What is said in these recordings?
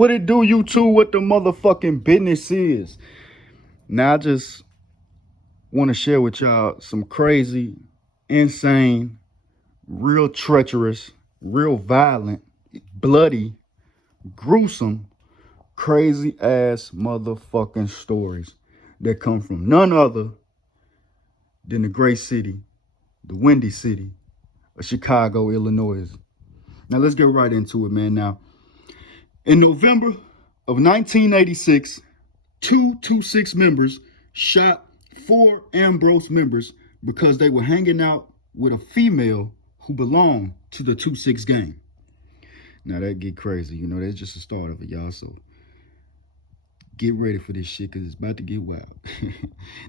What it do, you two? What the motherfucking business is? Now, I just want to share with y'all some crazy, insane, real treacherous, real violent, bloody, gruesome, crazy ass motherfucking stories that come from none other than the great city, the Windy City of Chicago, Illinois. Now, let's get right into it, man. Now, in November of 1986, two 2-6 members shot 4 Ambrose members because they were hanging out with a female who belonged to the 2-6 gang. Now that get crazy, you know, that's just the start of it, y'all. So get ready for this shit because it's about to get wild.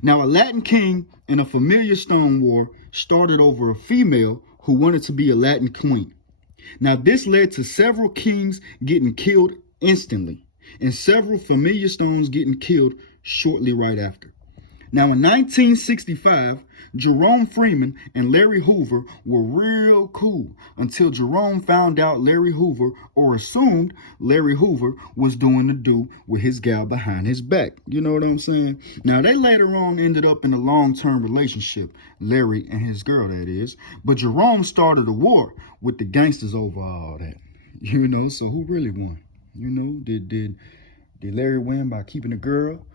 Now, a Latin king and a familiar stone war started over a female who wanted to be a Latin queen. Now, this led to several kings getting killed instantly and several familiar stones getting killed shortly right after. Now, in 1965, Jerome Freeman and Larry Hoover were real cool until Jerome found out Larry Hoover, or assumed Larry Hoover, was doing the do with his gal behind his back. You know what I'm saying? Now, they later on ended up in a long-term relationship, Larry and his girl, that is. But Jerome started a war with the gangsters over all that. You know, so who really won? You know, did Larry win by keeping the girl?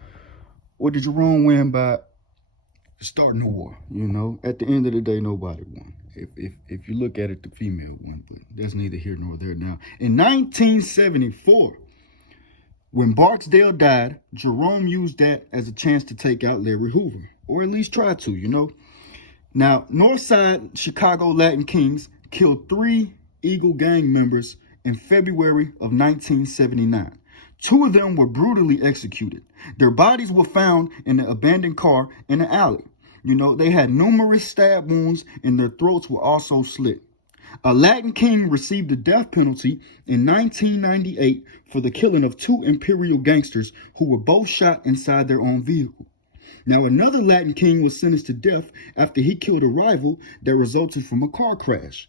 Or did Jerome win by starting a war? You know, at the end of the day, nobody won. If you look at it, the female won, but that's neither here nor there now. In 1974, when Barksdale died, Jerome used that as a chance to take out Larry Hoover, or at least try to, you know. Now, Northside Chicago Latin Kings killed 3 Eagle Gang members in February of 1979. 2 of them were brutally executed. Their bodies were found in an abandoned car in an alley. You know, they had numerous stab wounds and their throats were also slit. A Latin king received the death penalty in 1998 for the killing of 2 imperial gangsters who were both shot inside their own vehicle. Now, another Latin king was sentenced to death after he killed a rival that resulted from a car crash.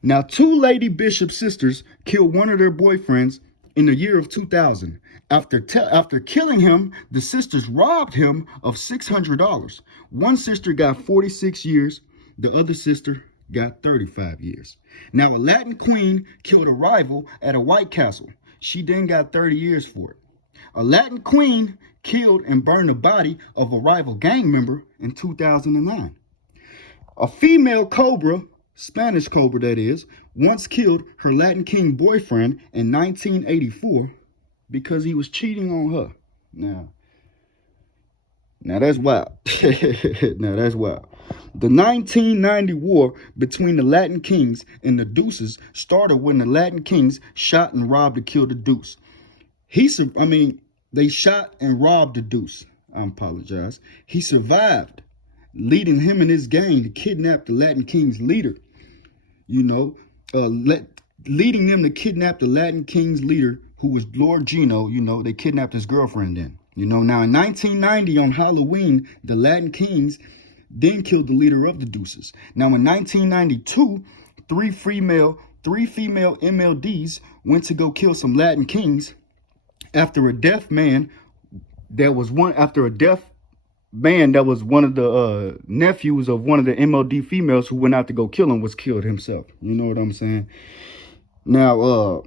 Now, 2 Lady Bishop sisters killed one of their boyfriends in the year of 2000. After killing him, the sisters robbed him of $600. One sister got 46 years. The other sister got 35 years. Now, a Latin queen killed a rival at a White Castle. She then got 30 years for it. A Latin queen killed and burned the body of a rival gang member in 2009. A female cobra, Spanish cobra that is, once killed her Latin king boyfriend in 1984 because he was cheating on her. Now that's wild. Now that's wild. The 1990 war between the Latin kings and the Deuces started when the Latin kings shot and robbed to kill the Deuce. They shot and robbed the Deuce. I apologize. He survived, leading him and his gang to kidnap the Latin king's leader. You know, leading them to kidnap the Latin king's leader, who was Lord Gino. You know, they kidnapped his girlfriend then. You know, now in 1990 on Halloween, the Latin kings then killed the leader of the Deuces. Now in 1992, three female MLDs went to go kill some Latin kings after a deaf man that was one of the nephews of one of the MLD females who went out to go kill him was killed himself. You know what I'm saying? Now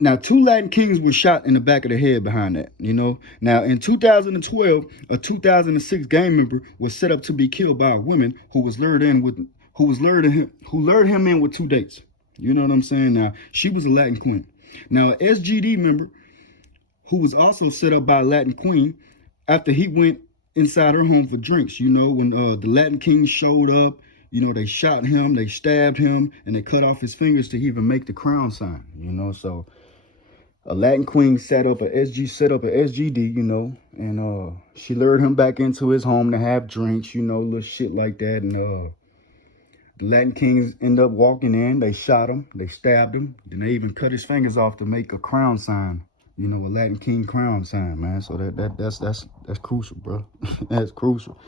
2 Latin kings were shot in the back of the head behind that, you know. Now, in 2012, a 2006 gang member was set up to be killed by a woman who lured him in with 2 dates. You know what I'm saying? Now, she was a Latin queen. Now, a SGD member who was also set up by a Latin queen after he went inside her home for drinks. You know, when the Latin king showed up, you know, they shot him, they stabbed him, and they cut off his fingers to even make the crown sign, you know. So a Latin queen set up a SGD, you know, and she lured him back into his home to have drinks, you know, little shit like that. And the Latin kings end up walking in, they shot him, they stabbed him, then they even cut his fingers off to make a crown sign, you know, a Latin king crown sign, man. So that's crucial, bro. That's crucial.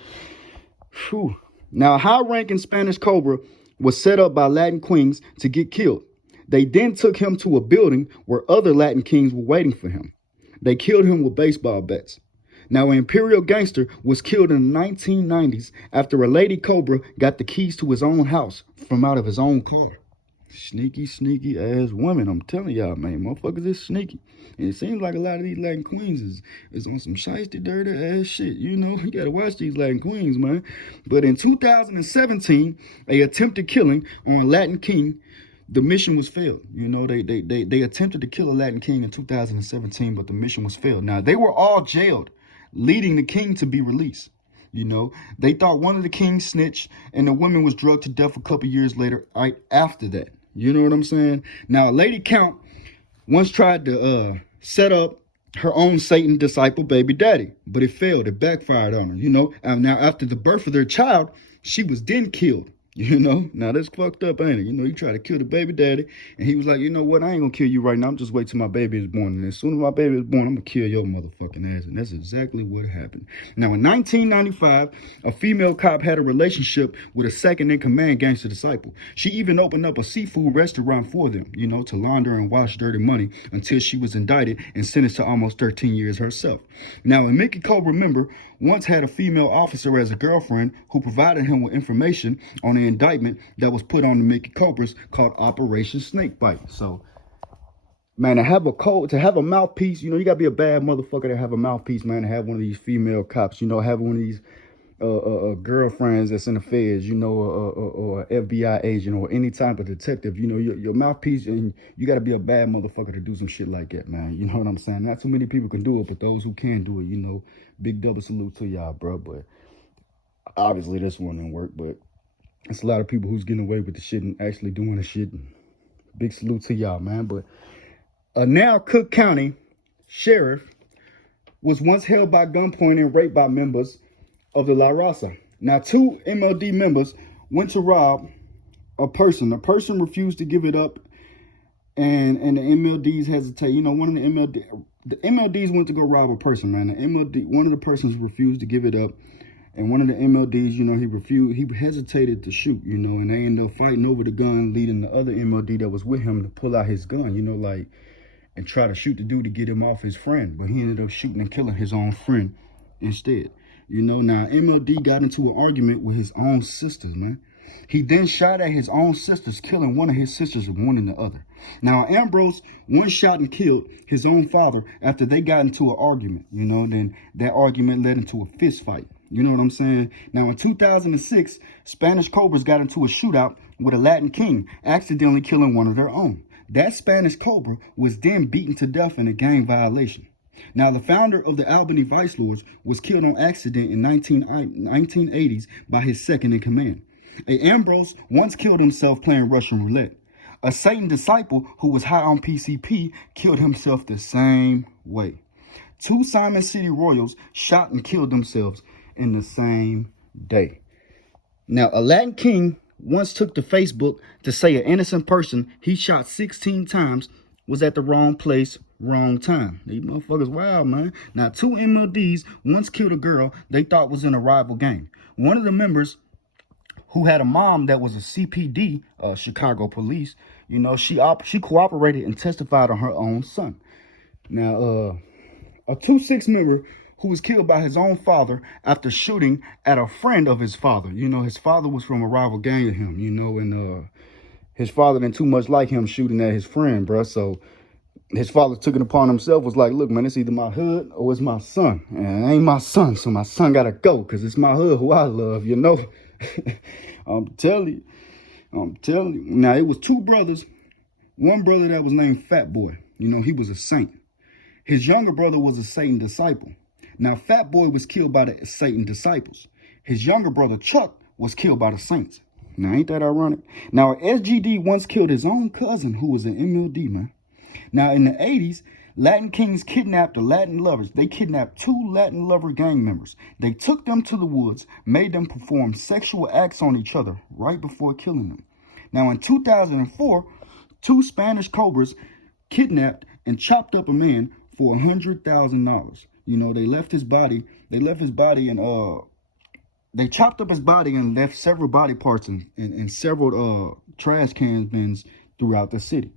Whew. Now, a high-ranking Spanish cobra was set up by Latin queens to get killed. They then took him to a building where other Latin kings were waiting for him. They killed him with baseball bats. Now, an Imperial gangster was killed in the 1990s after a Lady Cobra got the keys to his own house from out of his own car. Sneaky, sneaky ass women. I'm telling y'all, man, motherfuckers is sneaky. And it seems like a lot of these Latin queens is on some shiesty, dirty ass shit. You know, you gotta watch these Latin queens, man. But in 2017, a attempted killing on a Latin king, the mission was failed. You know, they attempted to kill a Latin king in 2017, but the mission was failed. Now, they were all jailed, leading the king to be released. You know, they thought one of the kings snitched and the woman was drugged to death a couple years later, right after that. You know what I'm saying? Now, Lady Count once tried to set up her own Satan disciple baby daddy, but it failed. It backfired on her, you know. And now, after the birth of their child, she was then killed. You know, now that's fucked up, ain't it? You know, he tried to kill the baby daddy, and he was like, you know what, I ain't gonna kill you right now. I'm just wait till my baby is born. And as soon as my baby is born, I'm gonna kill your motherfucking ass. And that's exactly what happened. Now, in 1995, a female cop had a relationship with a second-in-command gangster disciple. She even opened up a seafood restaurant for them, you know, to launder and wash dirty money until she was indicted and sentenced to almost 13 years herself. Now, a Mickey Cobra member once had a female officer as a girlfriend who provided him with information on the indictment that was put on the Mickey Cobras called Operation Snakebite. So, man, to have a mouthpiece, you know, you gotta be a bad motherfucker to have a mouthpiece, man, to have one of these female cops, you know, have one of these girlfriends that's in the feds, you know, or FBI agent or any type of detective, you know, your mouthpiece, and you got to be a bad motherfucker to do some shit like that, man. You know what I'm saying? Not too many people can do it, but those who can do it, you know, big double salute to y'all, bro. But obviously this one didn't work, but it's a lot of people who's getting away with the shit and actually doing the shit. Big salute to y'all, man. But a now Cook County sheriff was once held by gunpoint and raped by members of the La Raza. Now, 2 MLD members went to rob a person. The person refused to give it up, and the MLDs hesitate. You know, one of the MLDs went to go rob a person, man. One of the persons refused to give it up, and one of the MLDs, you know, he hesitated to shoot, you know, and they ended up fighting over the gun, leading the other MLD that was with him to pull out his gun, you know, like, and try to shoot the dude to get him off his friend, but he ended up shooting and killing his own friend instead. You know, now MLD got into an argument with his own sisters, man. He then shot at his own sisters, killing one of his sisters and wounding the other. Now, Ambrose once shot and killed his own father after they got into an argument. You know, then that argument led into a fist fight. You know what I'm saying? Now, in 2006, Spanish Cobras got into a shootout with a Latin king, accidentally killing one of their own. That Spanish Cobra was then beaten to death in a gang violation. Now, the founder of the Albany Vice Lords was killed on accident in 1980s by his second-in-command. Ambrose once killed himself playing Russian roulette. A Satan disciple who was high on PCP killed himself the same way. 2 Simon City Royals shot and killed themselves in the same day. Now, a Latin king once took to Facebook to say an innocent person he shot 16 times was at the wrong place, wrong time. These motherfuckers wild, man. Now, 2 MLDs once killed a girl they thought was in a rival gang. One of the members, who had a mom that was a CPD, Chicago police, you know, she cooperated and testified on her own son. Now, a 2-6 member who was killed by his own father after shooting at a friend of his father. You know, his father was from a rival gang of him, you know, and his father didn't too much like him shooting at his friend, bro. So his father took it upon himself, was like, look, man, it's either my hood or it's my son. And it ain't my son, so my son got to go because it's my hood who I love, you know. I'm telling you. Now, it was 2 brothers. One brother that was named Fat Boy. You know, he was a saint. His younger brother was a Satan disciple. Now, Fat Boy was killed by the Satan disciples. His younger brother, Chuck, was killed by the saints. Now, ain't that ironic? Now, SGD once killed his own cousin, who was an MLD, man. Now, in the 80s, Latin kings kidnapped the Latin lovers. They kidnapped 2 Latin lover gang members. They took them to the woods, made them perform sexual acts on each other right before killing them. Now, in 2004, 2 Spanish Cobras kidnapped and chopped up a man for $100,000. You know, they left his body and they chopped up his body and left several body parts in several trash can bins throughout the city.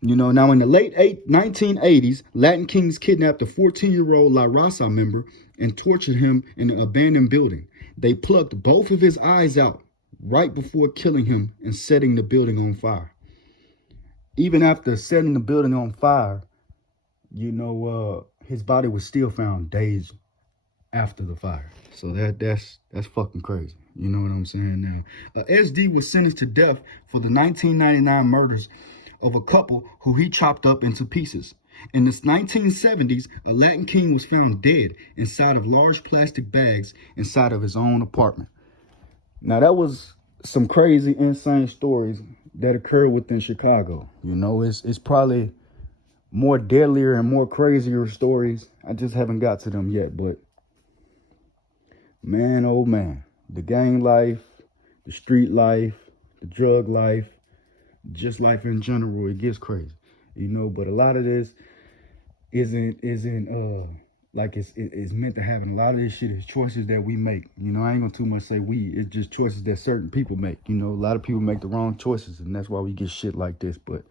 You know, now in the late 1980s, Latin Kings kidnapped a 14-year-old La Raza member and tortured him in an abandoned building. They plucked both of his eyes out right before killing him and setting the building on fire. Even after setting the building on fire, you know, his body was still found days after the fire. So that's fucking crazy. You know what I'm saying now? SD was sentenced to death for the 1999 murders of a couple who he chopped up into pieces. In the 1970s, a Latin King was found dead inside of large plastic bags inside of his own apartment. Now that was some crazy, insane stories that occurred within Chicago. You know, it's probably more deadlier and more crazier stories. I just haven't got to them yet, but man, oh man, the gang life, the street life, the drug life, just life in general, it gets crazy, you know. But a lot of this isn't like it's meant to happen. A lot of this shit is choices that we make. You know, I ain't gonna too much say we. It's just choices that certain people make. You know, a lot of people make the wrong choices, and that's why we get shit like this. But